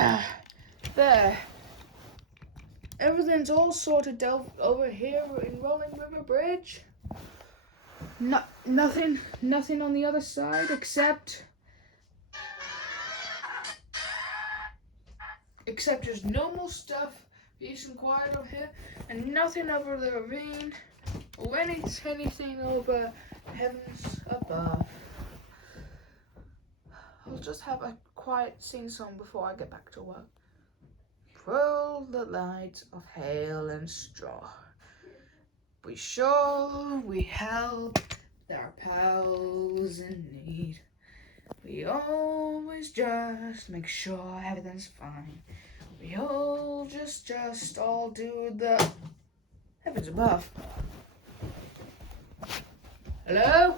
Yeah. There. Everything's all sorted out over here in Rolling River Bridge. Nothing on the other side except there's normal stuff, peace and quiet over here, and nothing over the ravine or anything over heavens above. I'll just have a quiet sing-song before I get back to work. Roll the lights of hail and straw. Be sure we help our pals in need. We always just make sure everything's fine. We all just all do the heavens above. Hello?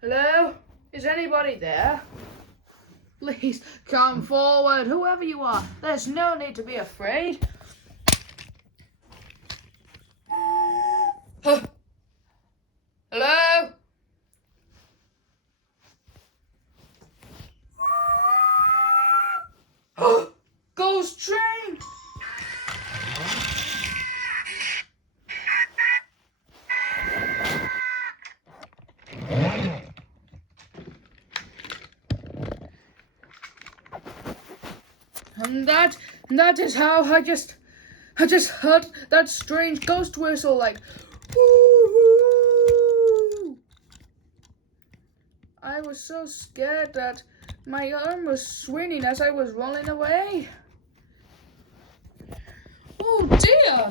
Hello? Is anybody there? Please come forward, whoever you are. There's no need to be afraid. Hello? Ghost train! And that is how I just heard that strange ghost whistle, like woo-hoo. I was so scared that my arm was swinging as I was rolling away. Oh dear!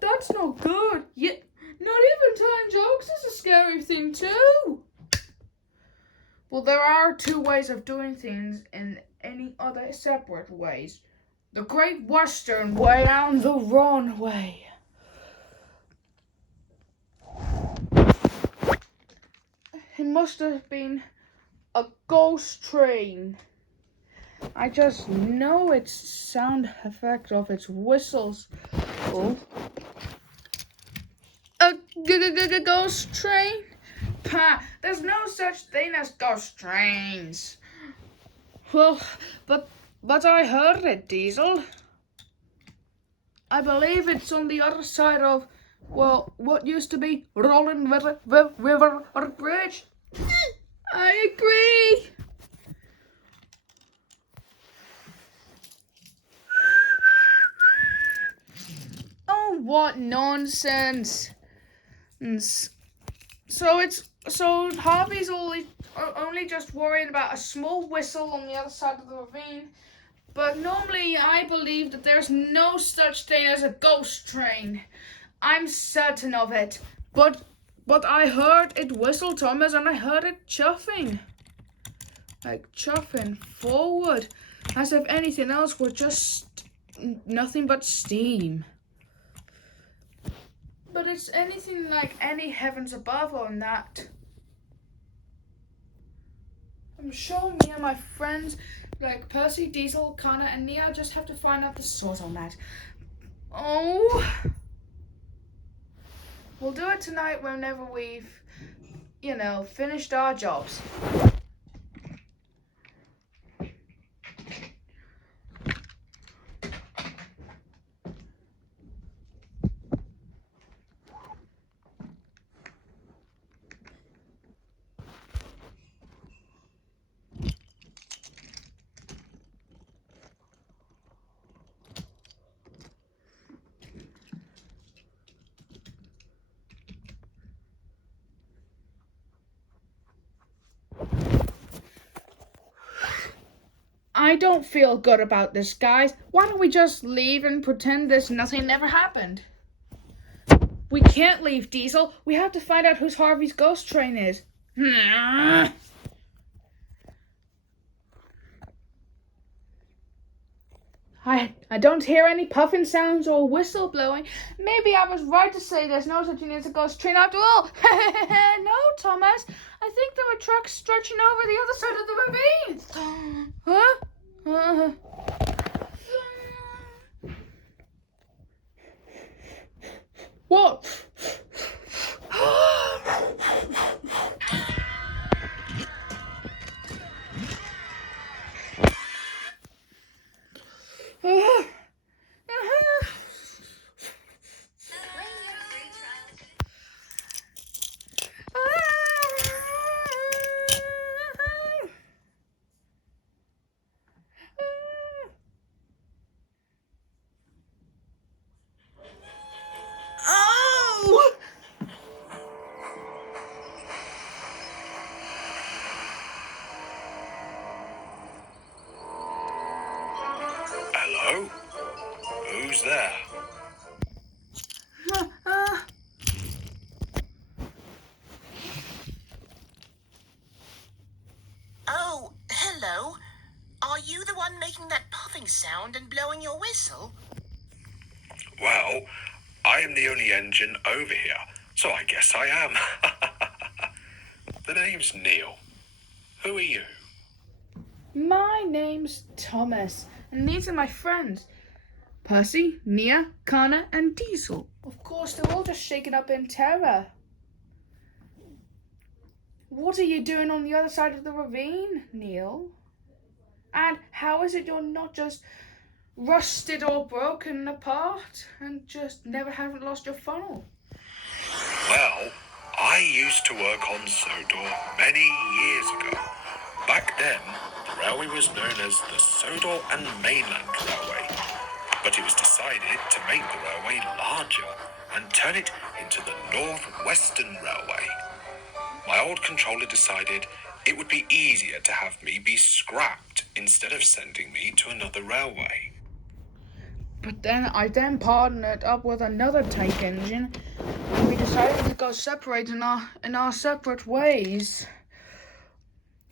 That's not good. Not even telling jokes is a scary thing too. Well, there are two ways of doing things in any other separate ways. The Great Western Way and the Wrong Way. It must have been a ghost train. I just know its sound effect of its whistles. Oh. A ghost train? Pah, there's no such thing as ghost trains. Well, but I heard it, Diesel. I believe it's on the other side of, well, what used to be Rolling River Bridge. I agree. Oh, what nonsense. So Harvey's only just worrying about a small whistle on the other side of the ravine. But normally I believe that there's no such thing as a ghost train. I'm certain of it. But I heard it whistle, Thomas, and I heard it chuffing. Like chuffing forward. As if anything else were just nothing but steam. But it's anything like any heavens above on that. I'm sure me and my friends like Percy, Diesel, Connor, and Nia just have to find out the source on that. Oh. We'll do it tonight whenever we've, finished our jobs. I don't feel good about this, guys. Why don't we just leave and pretend nothing never happened? We can't leave, Diesel. We have to find out whose Harvey's ghost train is. I don't hear any puffing sounds or whistle blowing. Maybe I was right to say there's no such thing as a ghost train after all. No, Thomas. I think there were trucks stretching over the other side of the ravine. Huh? What? you the one making that puffing sound and blowing your whistle? Well, I am the only engine over here, so I guess I am. The name's Neil. Who are you? My name's Thomas, and these are my friends. Percy, Nia, Kana, and Diesel. Of course, they're all just shaken up in terror. What are you doing on the other side of the ravine, Neil? And how is it you're not just rusted or broken apart and just never haven't lost your funnel? Well, I used to work on Sodor many years ago. Back then, the railway was known as the Sodor and Mainland Railway. But it was decided to make the railway larger and turn it into the North-Western Railway. My old controller decided it would be easier to have me be scrapped instead of sending me to another railway. But then I partnered up with another tank engine, and we decided to go separate in our separate ways.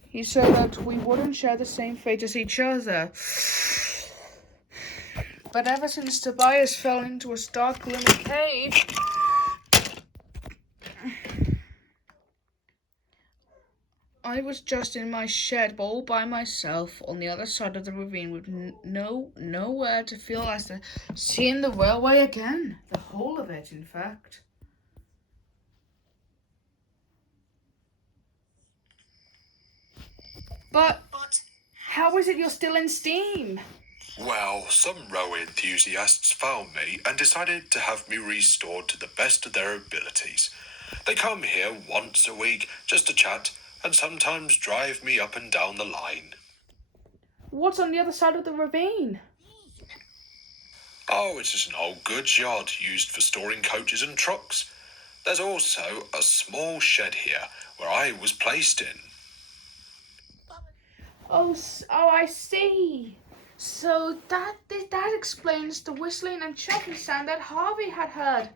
He said that we wouldn't share the same fate as each other. But ever since Tobias fell into a dark, gloomy cave, I was just in my shed all by myself on the other side of the ravine with nowhere to feel as to seeing the railway again. The whole of it, in fact. But how is it you're still in steam? Well, some railway enthusiasts found me and decided to have me restored to the best of their abilities. They come here once a week just to chat and sometimes drive me up and down the line. What's on the other side of the ravine? Oh, it's just an old goods yard used for storing coaches and trucks. There's also a small shed here where I was placed in. Oh, I see. So that explains the whistling and chopping sound that Harvey had heard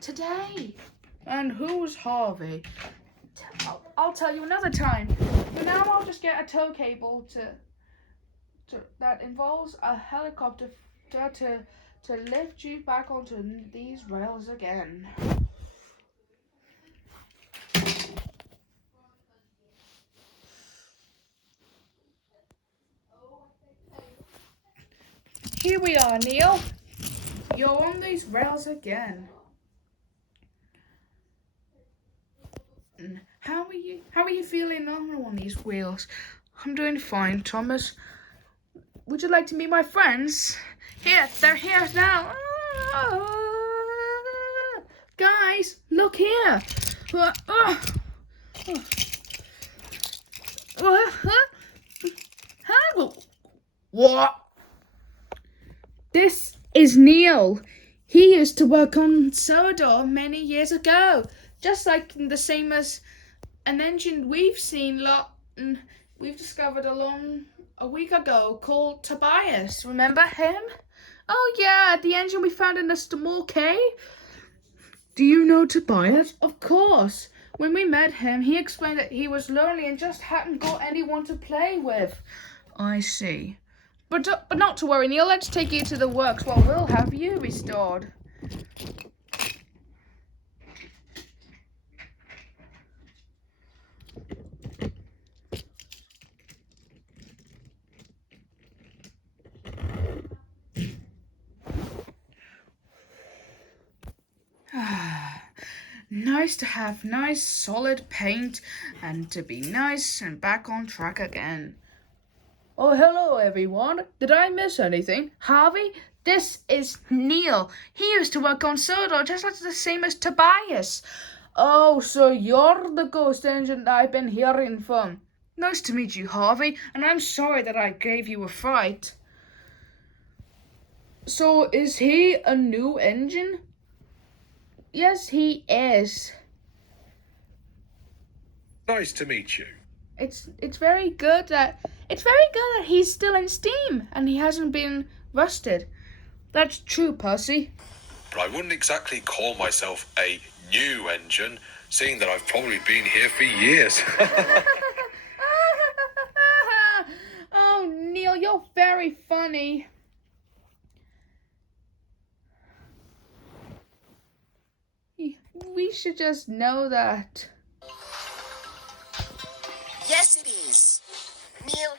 today. And who's Harvey? I'll tell you another time. For now, I'll just get a tow cable that involves a helicopter to lift you back onto these rails again. Here we are, Neil. You're on these rails again. How are you feeling on these wheels? I'm doing fine, Thomas. Would you like to meet my friends? Here, they're here now. Guys, look here. What? This is Neil. He used to work on Sodor many years ago, just like the same as an engine we've discovered a week ago called Tobias. Remember him? Oh yeah, the engine we found in the small cave. Do you know Tobias? Of course. When we met him, he explained that he was lonely and just hadn't got anyone to play with. I see. But not to worry, Neil. Let's take you to the works while we'll have you restored. Nice to have nice solid paint and to be nice and back on track again. Oh, hello everyone. Did I miss anything? Harvey, this is Neil. He used to work on Sodor just like the same as Tobias. Oh, so you're the ghost engine that I've been hearing from. Nice to meet you, Harvey, and I'm sorry that I gave you a fright. So, is he a new engine? Yes, he is. Nice to meet you. It's very good that he's still in steam and he hasn't been rusted. That's true, Percy. But I wouldn't exactly call myself a new engine, seeing that I've probably been here for years. Oh, Neil, money. We should just know that. Yes, it is. Neil,